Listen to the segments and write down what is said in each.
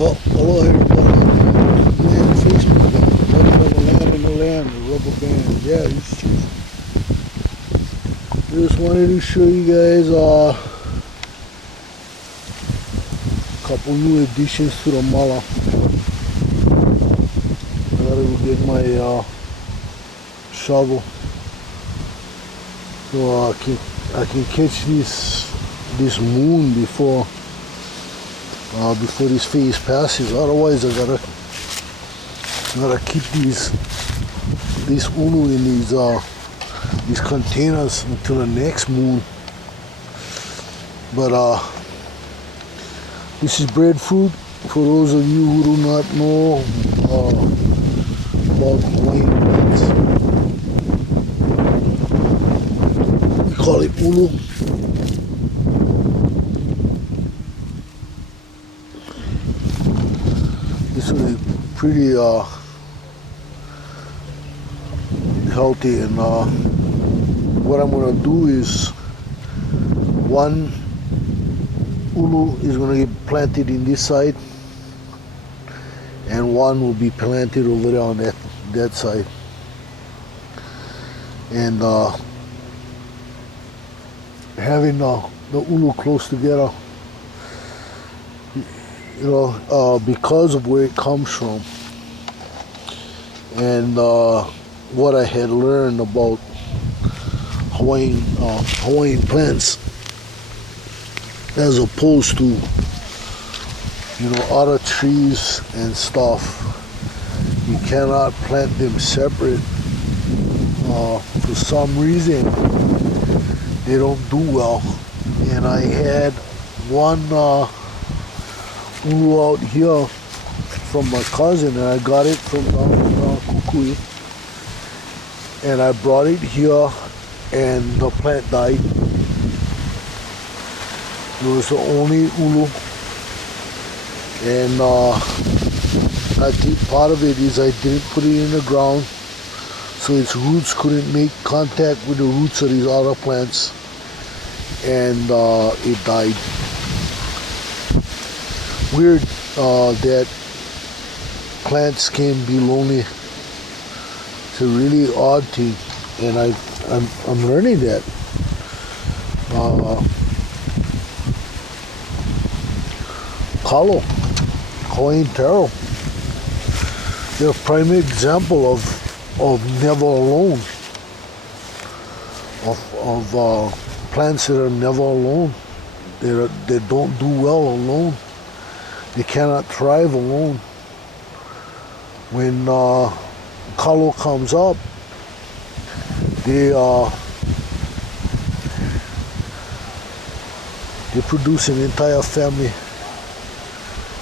Well, hello everybody. Man, Facebook, land in the land, the rubber band. Yeah, it's just wanted to show you guys a couple new additions to the mala. I gotta go get my shovel so I can catch this moon before this phase passes. Otherwise, I gotta keep this ulu in these containers until the next moon. But this is breadfruit. For those of you who do not know about Hawaiian plants, we call it ulu. This one is pretty healthy, and what I'm gonna do is one ulu is gonna get planted in this side, and one will be planted over there on that side. And having the ulu close together, because of where it comes from and what I had learned about Hawaiian plants as opposed to other trees and stuff. You cannot plant them separate. For some reason they don't do well. And I had one ulu out here from my cousin, and I got it from Kukui, and I brought it here, and the plant died. It was the only ulu, and I think part of it is I didn't put it in the ground, so its roots couldn't make contact with the roots of these other plants, and it died. Weird that plants can be lonely. It's a really odd thing, and I'm learning that. Kalo, Hawaiian taro, they're a prime example of never alone, of plants that are never alone. They don't do well alone. They cannot thrive alone. When kalo comes up, they produce an entire family.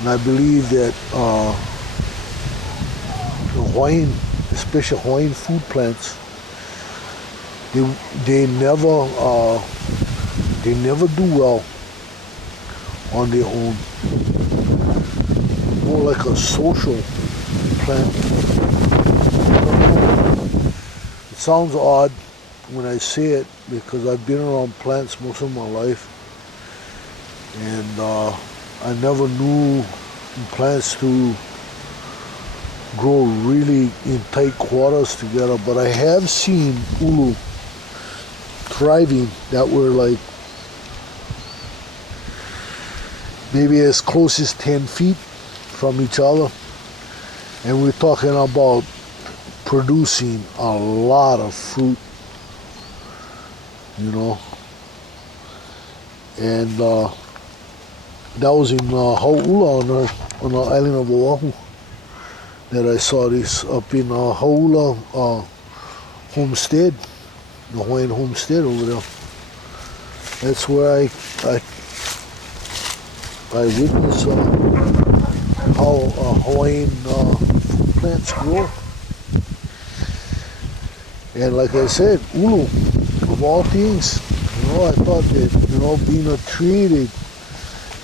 And I believe that Hawaiian, especially Hawaiian food plants, they never do well on their own. More like a social plant. It sounds odd when I say it because I've been around plants most of my life, and I never knew plants to grow really in tight quarters together, but I have seen ulu thriving that were like maybe as close as 10 feet from each other, and we're talking about producing a lot of fruit, and that was in Hauula on the island of Oahu that I saw this, up in Hauula homestead, the Hawaiian homestead over there. That's where I witnessed how Hawaiian food plants grow. And like I said, ulu, of all things, I thought that, being a tree, they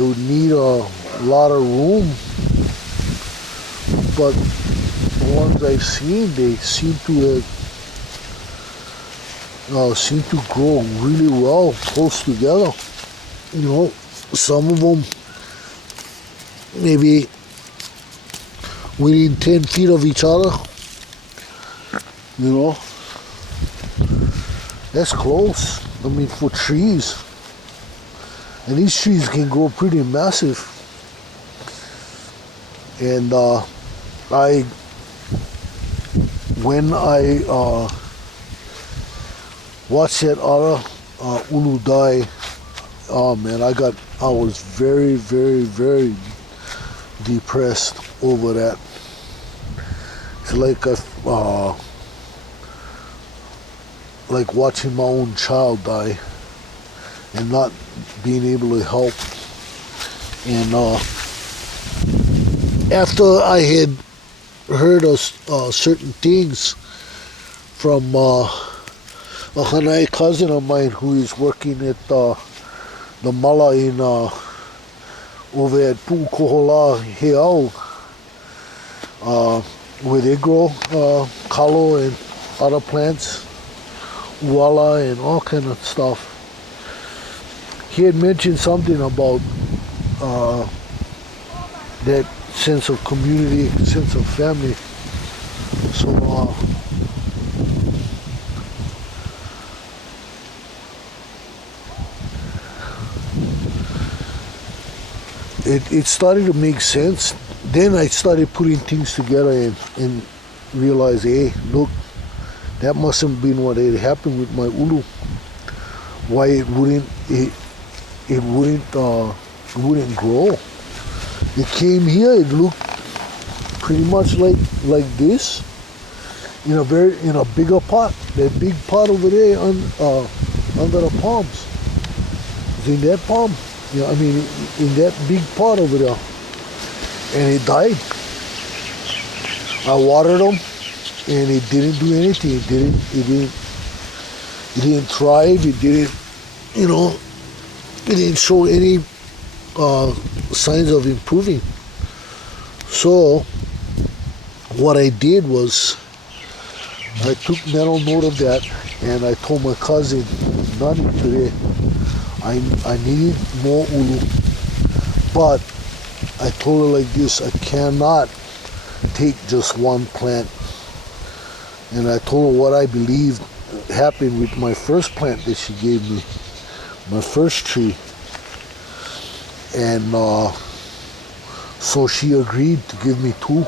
would need a lot of room. But the ones I've seen, they seem to grow really well close together. Some of them maybe within 10 feet of each other. You know, that's close. I mean, for trees. And these trees can grow pretty massive. And when I watched that other ulu die, oh man, I was very, very, very depressed over that. It's like like watching my own child die and not being able to help. And after I had heard of certain things from a Ohana cousin of mine who is working at the mala in over at Pu'ukohola Heau, where they grow kalo and other plants, uala and all kind of stuff. He had mentioned something about that sense of community, sense of family. So it started to make sense. Then I started putting things together and realized, hey, look, that must have been what had happened with my ulu. Why it wouldn't grow. It came here. It looked pretty much like this in a bigger pot. That big pot over there under the palms. It's in that palm. Yeah, I mean, in that big pot over there, and it died. I watered them, and it didn't do anything. It didn't thrive. It didn't, it didn't show any signs of improving. So what I did was I took mental note of that, and I told my cousin, Nani, today, I needed more ulu, but I told her like this, I cannot take just one plant. And I told her what I believed happened with my first plant that she gave me, my first tree. And so she agreed to give me two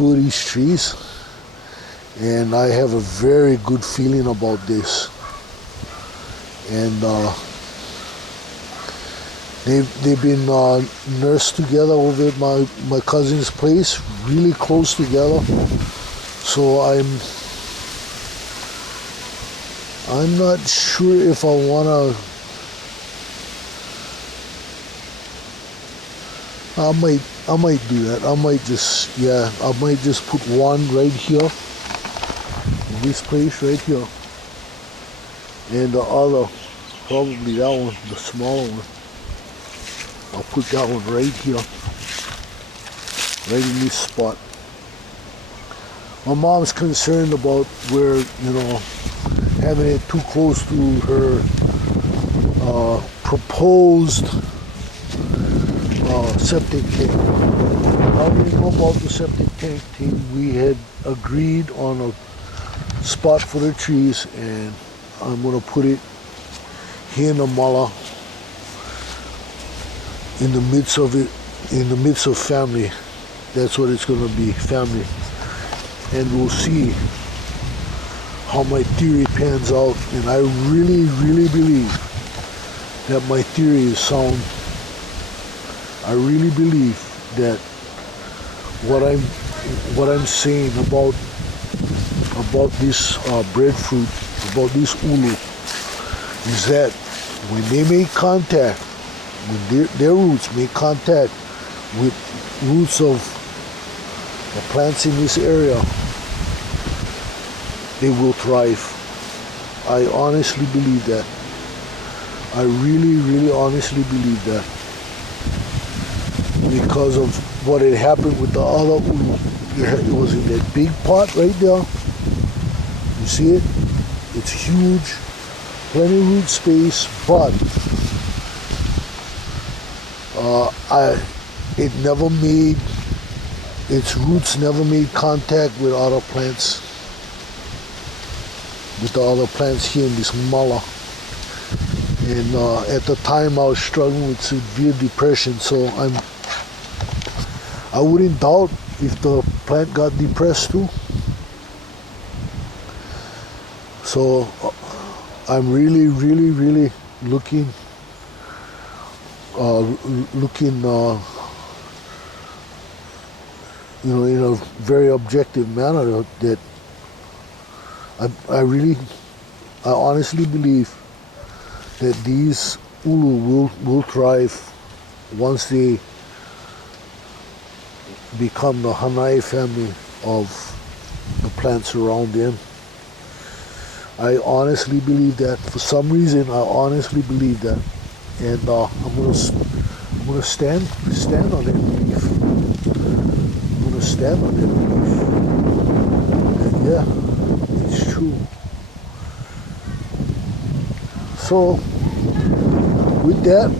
of these trees. And I have a very good feeling about this. And they've been nursed together over at my cousin's place, really close together. So I'm not sure if I wanna. I might do that. I might just put one right here, in this place right here. And the other, probably that one, the smaller one. I'll put that one right here, right in this spot. My mom's concerned about where, having it too close to her proposed septic tank. How do you know about the septic tank thing? We had agreed on a spot for the trees, and I'm going to put it here in the mala, in the midst of family. That's what it's going to be, family. And we'll see how my theory pans out. And I really, really believe that my theory is sound. I really believe that what I'm saying about this breadfruit, about this ulu, is that when they make contact, when their roots make contact with roots of the plants in this area, they will thrive. I honestly believe that. I really, really honestly believe that. Because of what had happened with the other ulu. It was in that big pot right there. You see it? It's huge, plenty of root space, but it never made its roots never made contact with other plants, with the other plants here in this mullah. And at the time I was struggling with severe depression, so I wouldn't doubt if the plant got depressed too. So I'm really looking in a very objective manner that I honestly believe that these ulu will thrive once they become the Hanai family of the plants around them. I honestly believe that. For some reason, I honestly believe that, and I'm gonna stand on that belief. I'm gonna stand on that belief, and yeah, it's true. So, with that,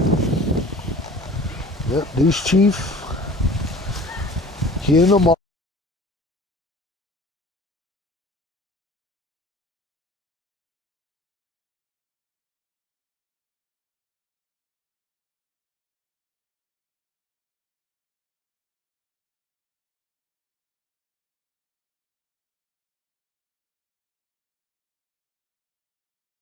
yeah, this chief here in the